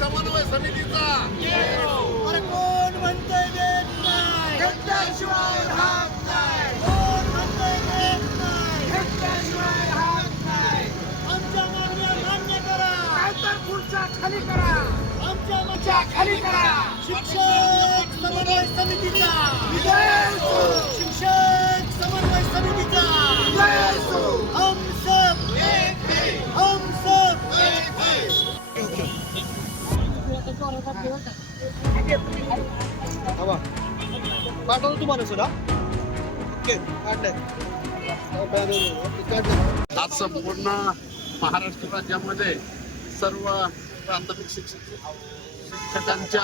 समन्वय समितीचा. अरे कोण म्हणतोय देत नाही? घेतल्याशिवाय राहत नाही. कोण म्हणतोय देत नाही? घेतल्याशिवाय राहत नाही. आमच्या मागण्या मान्य करा. नाहीतर खुर्च्या खाली करा. आमच्या मागण्या खाली करा. शिक्षक समन्वय समितीचा. पाठवतो तुम्हाला सुद्धा ओके आज संपूर्ण महाराष्ट्र राज्यामध्ये सर्व प्राथमिक शिक्षक शिक्षकांच्या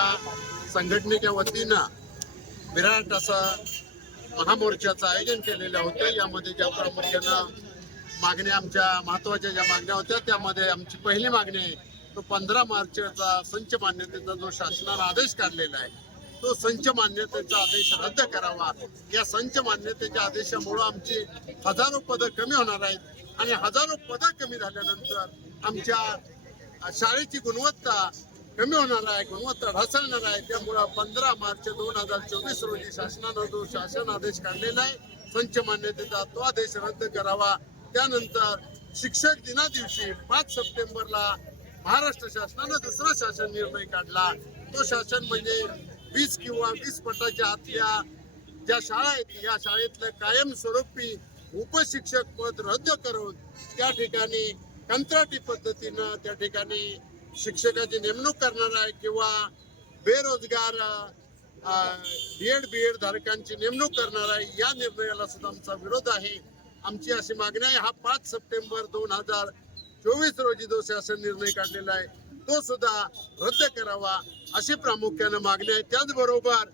संघटनेच्या वतीनं विराट असं महामोर्चाचं आयोजन केलेलं होतं. यामध्ये ज्या प्रामुख्यानं मागण्या आमच्या महत्त्वाच्या ज्या मागण्या होत्या त्यामध्ये आमची पहिली मागणी आहे तो पंधरा मार्चचा संच मान्यतेचा जो शासनानं आदेश काढलेला आहे तो संच मान्यतेचा आदेश रद्द करावा. या संच मान्यतेच्या आदेशामुळं आमची हजारो पदं कमी होणार आहेत आणि हजारो पदं कमी झाल्यानंतर आमच्या शाळेची गुणवत्ता कमी होणार आहे गुणवत्ता ढासळणार आहे. त्यामुळं पंधरा मार्च दोन हजार चोवीस रोजी शासनानं जो शासन आदेश काढलेला आहे संच मान्यतेचा तो आदेश रद्द करावा. त्यानंतर शिक्षक दिना दिवशी पाच सप्टेंबरला महाराष्ट्र शासनानं दुसरा शासन निर्णय काढला. तो शासन म्हणजे वीस किंवा वीस पटाच्या आतल्या ज्या शाळा आहेत या शाळेतलं कायमस्वरूपी उपशिक्षक पद रद्द करून त्या ठिकाणी कंत्राटी पद्धतीनं त्या ठिकाणी शिक्षकाची नेमणूक करणार आहे किंवा बेरोजगार बी एड बी एड धारकांची नेमणूक करणार आहे या निर्णयाला सुद्धा आमचा विरोध आहे. आमची अशी मागणी आहे हा पाच सप्टेंबर दोन हजार चोवीस रोजी जो शासन निर्णय काढलेला आहे तो सुद्धा रद्द करावा अशी प्रामुख्यानं मागणी आहे. त्याचबरोबर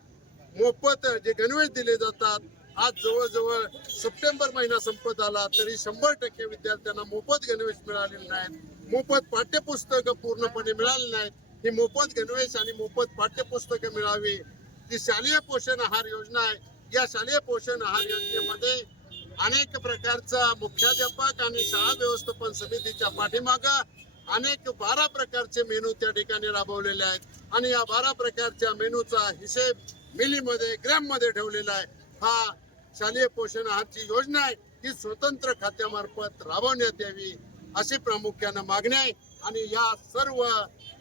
मोफत जे गणवेश दिले जातात आज जवळजवळ सप्टेंबर महिना संपत आला तरी शंभर टक्के विद्यार्थ्यांना मोफत गणवेश मिळालेले नाहीत मोफत पाठ्यपुस्तकं पूर्णपणे मिळाली नाहीत. ही मोफत गणवेश आणि मोफत पाठ्यपुस्तकं मिळावी जी शालेय पोषण आहार योजना आहे. या शालेय पोषण आहार योजनेमध्ये अनेक प्रकारचा मुख्याध्यापक आणि शाळा व्यवस्थापन समितीच्या पाठीमागं अनेक बारा प्रकारचे मेनू त्या ठिकाणी राबवलेले आहेत. आणि या बारा प्रकारच्या मेनूचा हिशेब मिलीमध्ये ग्रॅममध्ये ठेवलेला आहे. हा शालेय पोषण आहारची योजना आहे. ही स्वतंत्र खात्यामार्फत राबवण्यात यावी अशी प्रामुख्यानं मागणी आहे. आणि या सर्व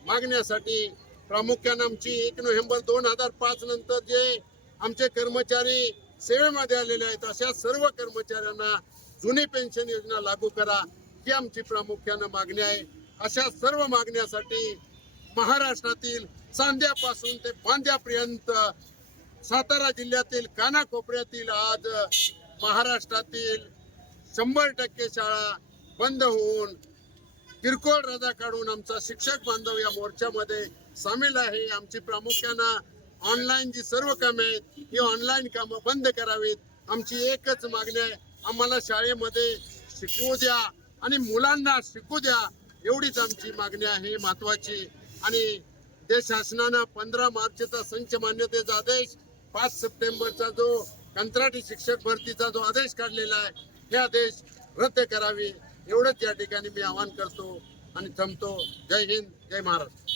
मागण्यासाठी प्रामुख्यानं आमची एक नोव्हेंबर दोन हजार पाच नंतर जे आमचे कर्मचारी सेवेमध्ये आलेल्या आहेत अशा सर्व कर्मचाऱ्यांना जुनी पेन्शन योजना लागू करा ही आमची प्रामुख्यानं मागणी आहे. अशा सर्व मागण्यासाठी महाराष्ट्रातील चांद्यापासून ते बांद्यापर्यंत सातारा जिल्ह्यातील कानाकोपऱ्यातील आज महाराष्ट्रातील शंभर टक्के शाळा बंद होऊन किरकोळ रजा काढून आमचा शिक्षक बांधव या मोर्चामध्ये सामील आहे. आमची प्रामुख्यानं ऑनलाईन जी सर्व कामे आहेत ही ऑनलाईन कामं बंद करावीत. आमची एकच मागणी आहे आम्हाला शाळेमध्ये शिकवू द्या आणि मुलांना शिकू द्या एवढीच आमची मागणी आहे महत्वाची. आणि ते शासनानं पंधरा मार्चचा संच मान्यतेचा आदेश पाच सप्टेंबरचा जो कंत्राटी शिक्षक भरतीचा जो आदेश काढलेला आहे हे आदेश रद्द करावे. एवढंच या ठिकाणी मी आवाहन करतो आणि थांबतो. जय हिंद जय महाराष्ट्र.